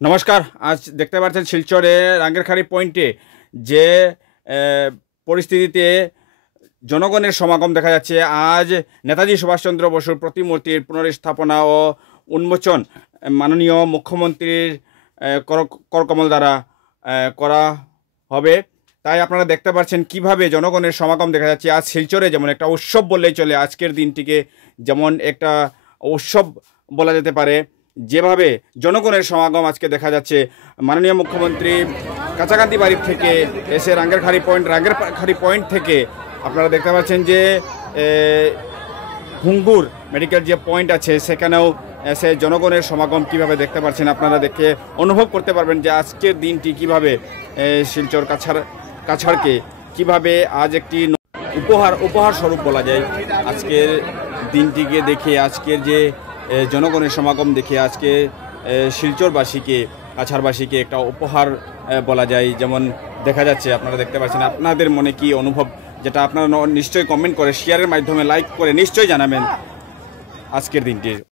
নমস্কার। আজ দেখতে পাচ্ছেন শিলচরে রাঙ্গেরখাড়ি পয়েন্টে যে পরিস্থিতিতে জনগণের সমাগম দেখা যাচ্ছে। আজ নেতাজি সুভাষচন্দ্র বসুর প্রতিমূর্তির পুনর্স্থাপনা ও উন্মোচন মাননীয় মুখ্যমন্ত্রীর করকমল দ্বারা করা হবে। তাই আপনারা দেখতে পাচ্ছেন কিভাবে জনগণের সমাগম দেখা যাচ্ছে। আজ শিলচরে যেমন একটা উৎসব বললেই চলে, আজকের দিনটিকে যেমন একটা উৎসব বলা যেতে পারে। যেভাবে জনগণের সমাগম আজকে দেখা যাচ্ছে, মাননীয় মুখ্যমন্ত্রী কাঁচাকান্দি বাড়ির থেকে এসে রাঙ্গেরখাড়ি পয়েন্ট থেকে আপনারা দেখতে পাচ্ছেন যে হুঙ্গুর মেডিকেল যে পয়েন্ট আছে সেখানেও এসে জনগণের সমাগম কিভাবে দেখতে পাচ্ছেন। আপনারা দেখে অনুভব করতে পারবেন যে আজকের দিনটি কিভাবে শিলচর কাছাড়কে কিভাবে আজ একটি উপহার স্বরূপ বলা যায়। আজকের দিনটিকে দেখে, আজকের যে জনগণের সমাগম দেখে আজকে শিলচরবাসীকে, কাছাড়বাসীকে একটা উপহার বলা যায়। যেমন দেখা যাচ্ছে, আপনারা দেখতে পাচ্ছেন, আপনাদের মনে কি অনুভব, যেটা আপনারা নিশ্চয়ই কমেন্ট করে, শেয়ারের মাধ্যমে, লাইক করে নিশ্চয়ই জানাবেন আজকের দিনটির।